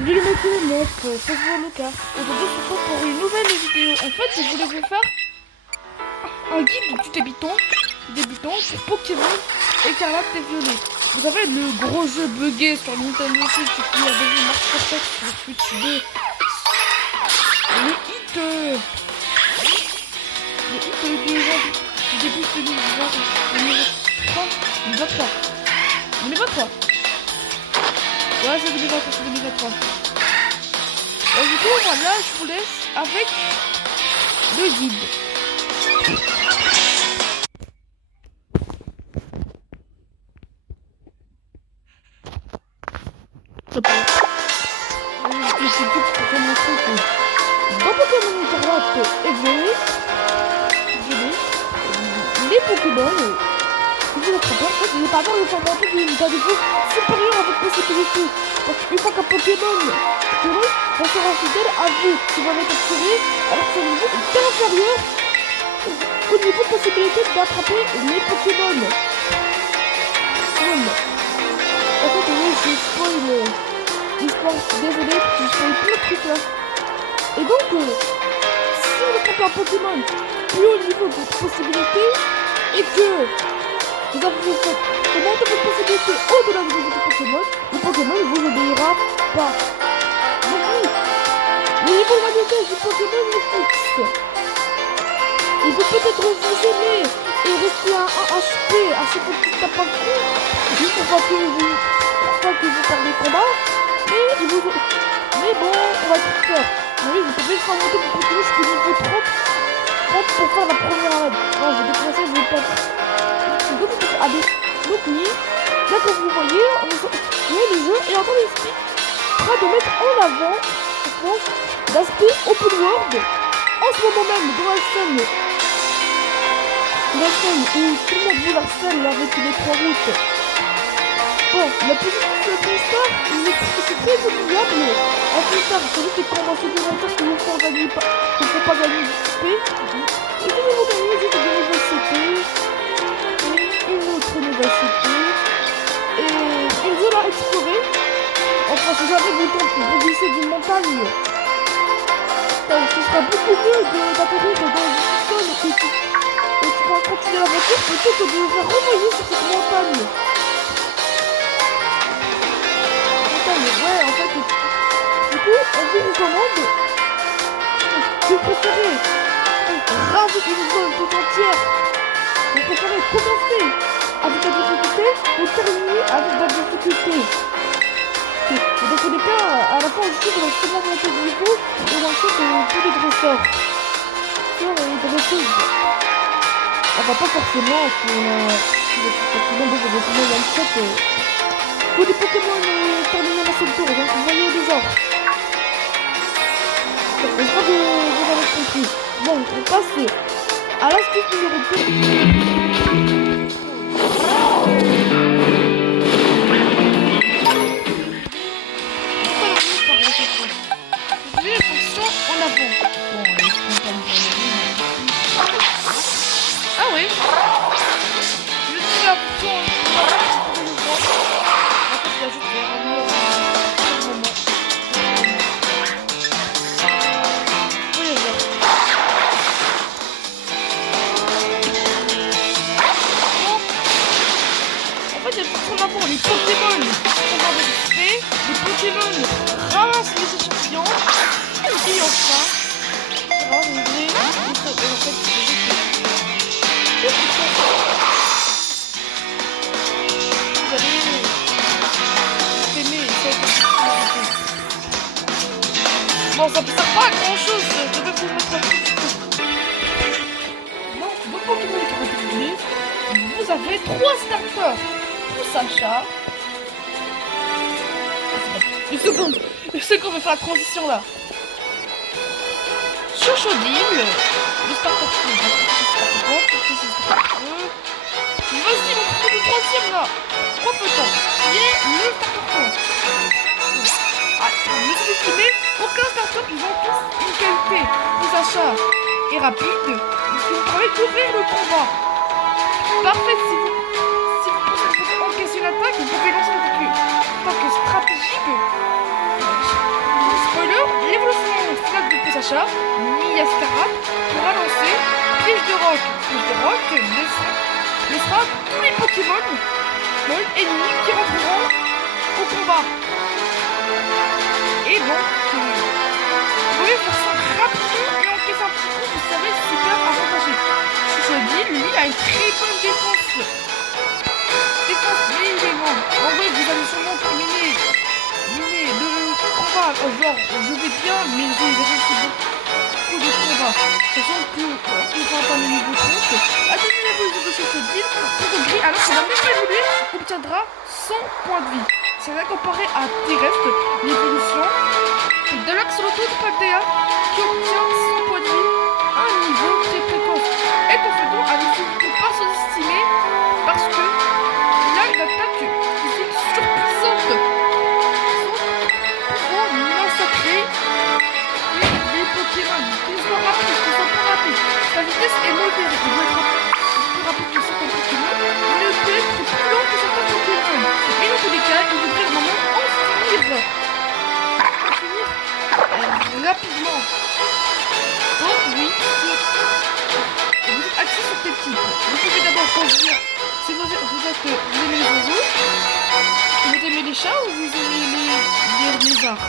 Salut les mecs et les meufs, c'est Lucas. Aujourd'hui, je vous retrouve pour une nouvelle vidéo. En fait, je voulais vous faire un guide du débutant pour Pokémon Écarlate et Violet. Vous savez, le gros jeu buggé sur Nintendo Switch qui a devenu marche perfect sur le Switch 2. Le hit des gens du début de 2020, 2023, 2023. 2023. Ouais, c'est 2023, c'est 2023. Et du coup, voilà, je vous laisse avec le guide. C'est tout pour vous montrer que dans Pokémon Écarlate et Violet, les Pokémon que vous attrapez, en fait, les parents ils sont montés d'un niveau supérieur à votre possibilité. Parce qu'une fois qu'un Pokémon capturé, on sera fidèle à vous qui va être capturé, alors que son niveau est inférieur au niveau de possibilité d'attraper les Pokémon. En fait, oui, je spoil l'histoire, désolé, je spoil plein de trucs là. Et donc, si vous attrapez un Pokémon plus haut niveau de votre possibilité, et que vous avez fait monter votre possibilité au-delà de votre Pokémon, le Pokémon ne vous obéira pas. Donc oui, le niveau de maturité du Pokémon est fixe. Il peut peut-être vous aimer et rester à 1 HP à chaque fois qu'il tape un coup, juste pour pas que vous perdez le combat, mais bon, on va être peur. Mais oui, vous pouvez faire monter votre Pokémon jusqu'au niveau 30 pour faire la première raid. Non, je vais déplacer, je vais pas faire. Donc oui, là comme vous voyez, le jeu est en train de mettre en avant l'aspect open world en ce moment même dans la scène où tout le monde vous harcèle avec les 3 routes. Bon, la position de Tristar, c'est très oubliable. En Tristar, c'est juste les combats supplémentaires qui vous font pas gagner d'XP. Et que vous gagnez juste de l'université, une autre université, et une zone à explorer. Enfin, si jamais vous glissez d'une montagne, ce sera beaucoup mieux d'atterrir dans une zone et tu pourras continuer l'aventure plutôt que de vous faire renvoyer sur cette montagne. Ouais, en fait, du coup, on vous recommande, si vous préférez rajouter une zone tout entière, vous préférez commencer avec la difficulté ou terminer avec la difficulté. Et dans tous les cas, à la fin, je vous allez sûrement monter de niveau et on achète tous les dresseurs. Sur les dresseuses. Enfin, pas forcément, parce que Pokémon, bon, vous avez one shot. Pour les Pokémon terminés dans ce tour, donc vous voyez les genres. J'espère que vous avez compris. Bon, on passe à l'astuce numéro 2. Je vais la fonction en avant. Bon, elle est spontanée. Ah oui. Je vais la fonction en avant. Les Pokémon sont dans le XP, les Pokémon ramassent les échantillons, et enfin, vous allez aimer cette. Bon, ça ne sert pas à grand chose, je vais vous mettre un petit peu. Donc, vos Pokémon qui vont utiliser, vous avez 3 starters. Sacha. Une seconde, on va faire la transition là. Chochodile, le starter feu. Vas-y, on trouve le 3e là. Profetant, qui est le starter feu. Ah, ne sous-estimez aucun starter, ils ont tous une qualité. Le Sacha est rapide, ce qui vous permet d'ouvrir le combat. Parfait si vous encaissez une attaque, vous pouvez lancer avec une attaque stratégique Sacha, Miascarap pourra lancer Prise de Roc. Prise de Roc laissera tous les Pokémon ennemis qui rentreront au combat. Et donc, vous pouvez faire ça rapidement et encaisser un petit coup, vous serez super avantagé. Chuchodil, lui, a une très bonne défense. Défense minimum. En vrai, vous allez sûrement terminer le combat. Genre, je vais bien, mais j'ai réussi beaucoup de combats. Sachant que on va atteindre le niveau 30. À deuxième évolution de Chuchodil, pour gris, alors qu'on va même pas évoluer, obtiendra 100 points de vie. C'est vrai comparé à Terrestre, l'évolution de l'Axolotl de Paldea qui obtient 100 points de vie à un niveau très précoce. Et Confident a décidé de ne pas sous-estimer parce que il a une attaque physique surpuissante. Pour massacrer les Pokémon qui sont rapides, qui sont pas rapides. Sa vitesse est modérée. Il doit être plus rapide que certains Pokémon, mais il peut être plus lent que certains Pokémon. Et dans tous les cas, il devrait vraiment en finir. Rapidement. Donc oui, vous êtes axé sur tes types. Vous pouvez d'abord choisir si vous aimez les oiseaux, vous aimez les chats ou vous aimez les lézards.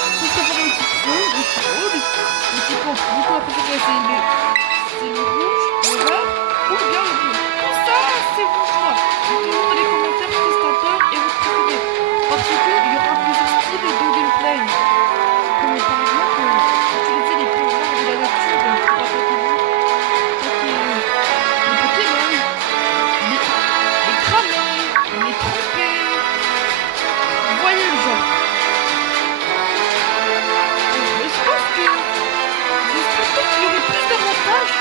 Vous préférez les types bleus, les types hauts, les types hauts. Du coup, la préférée c'est le rouge, le vert ou bien le bleu. Tout ça, c'est vos choix. Dites-nous dans les commentaires testateur et votre préféré. Parce qu'il y aura plusieurs styles de gameplay. Comme par exemple, utiliser les pouvoirs de la nature pour attaquer les Pokémon, les cramer, les tromper. Vous voyez le genre. Mais je pense qu'il y aurait plus d'avantages.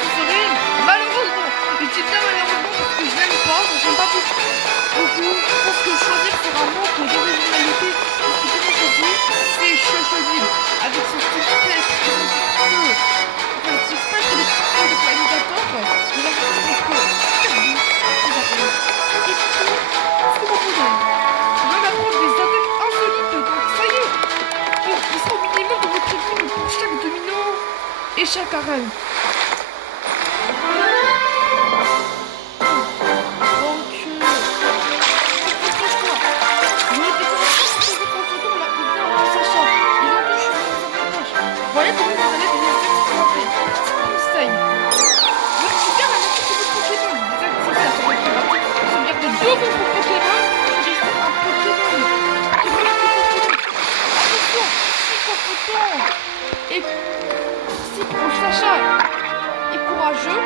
Ce serait malheureusement. Je dis bien malheureusement parce que je n'aime pas beaucoup. Je pense que choisir sera un manque d'originalité. Parce que tout le monde c'est Chuchodil avec son petit spectre, son petit spectre de alligator. Il a fait des coups. Et tout, ce que vous voulez. Il va apprendre des attaques insolites. Donc ça y est. Il sera au minimum de votre équipe pour chaque dominant et chaque arène. Voyez comment vous allez les exploiter. Conseil. Récupère la nature de vos Pokémon. Désactivez la sauvegarde rapide. Sauvegarde deux de vos Pokémon. Choisissez un Pokémon qui veut la Pokémon. Attention, si compétent et si Sacha est courageux,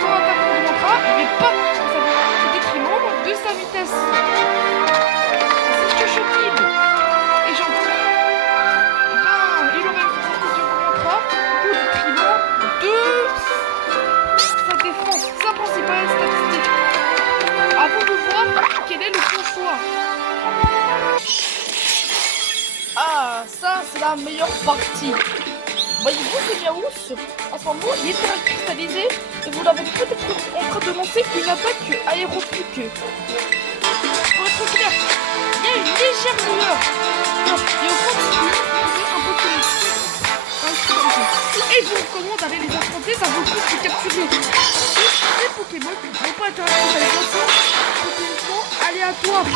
son attaque augmentera, mais pas au détriment de sa vitesse. Si Chuchodil est gentil, sa défense, sa principale statistique. Avant de voir quel est le bon choix. Ah, ça c'est la meilleure partie. Voyez-vous ce Miaouss? En ce moment, il est cristallisé et vous l'avez peut-être en train de lancer une attaque aérotique. Pour être clair, il y a une légère lueur. Et au fond, c'est un peu plus. Et je vous recommande d'aller les affronter, ça vaut le coup de les capturer. Les Pokémon n'ont pas été réalisation complètement aléatoire.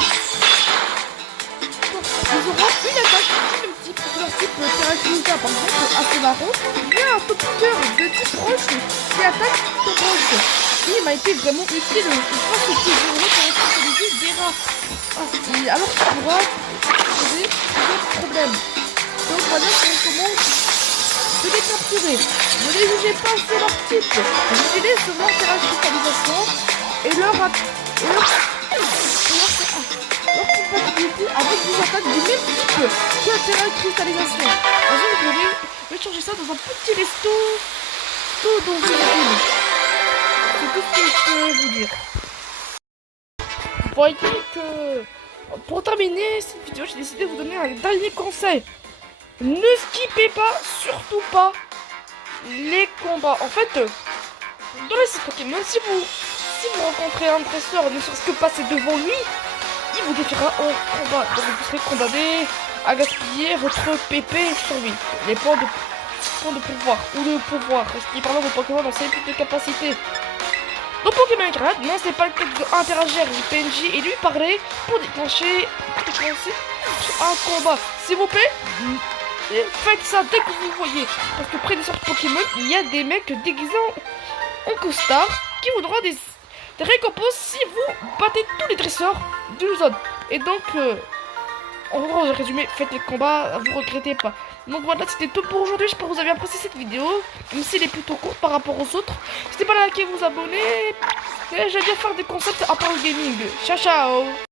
Ils auront une attaque du même type, leur type caractérisé par exemple à ce marron. Il y a un top cœur de type roche qui attaque ton roche. Et il m'a été vraiment utile. Je pense que c'est vraiment pour responsabiliser des rats. Alors tu pourras poser des problèmes. Donc voilà comment de les capturer. Ne les jugez pas sur leur type. Jugez-les sur leur cristallisation et leur compatibilité avec des attaques du même type que la cristallisation. Par exemple, je vais changer ça dans un petit resto dans une ville. C'est tout ce que je peux vous dire. Vous voyez que pour terminer cette vidéo, j'ai décidé de vous donner un dernier conseil. Ne skippez pas, surtout pas, les combats. En fait, dans les sites Pokémon, si vous rencontrez un dresseur, ne serait-ce que passer devant lui, il vous défiera en combat. Donc vous serez condamné à gaspiller votre PP sur lui. Les points de pouvoir ou de pouvoir. Ce qui permet aux Pokémon dans ses plus de capacité. Donc Pokémon Incarnate, non, c'est pas le temps d'interagir avec le PNJ et lui parler pour déclencher un combat. S'il vous plaît, faites ça dès que vous voyez. Parce que près des sortes Pokémon, il y a des mecs déguisés en costard qui vous donneront des récompenses si vous battez tous les dresseurs d'une zone. Et donc, en gros, résumé, faites le combat, vous regrettez pas. Donc voilà, c'était tout pour aujourd'hui. J'espère que vous avez apprécié cette vidéo, même si elle est plutôt courte par rapport aux autres. N'hésitez pas à liker, vous abonner. Et j'aime bien faire des concepts à part le gaming. Ciao, ciao.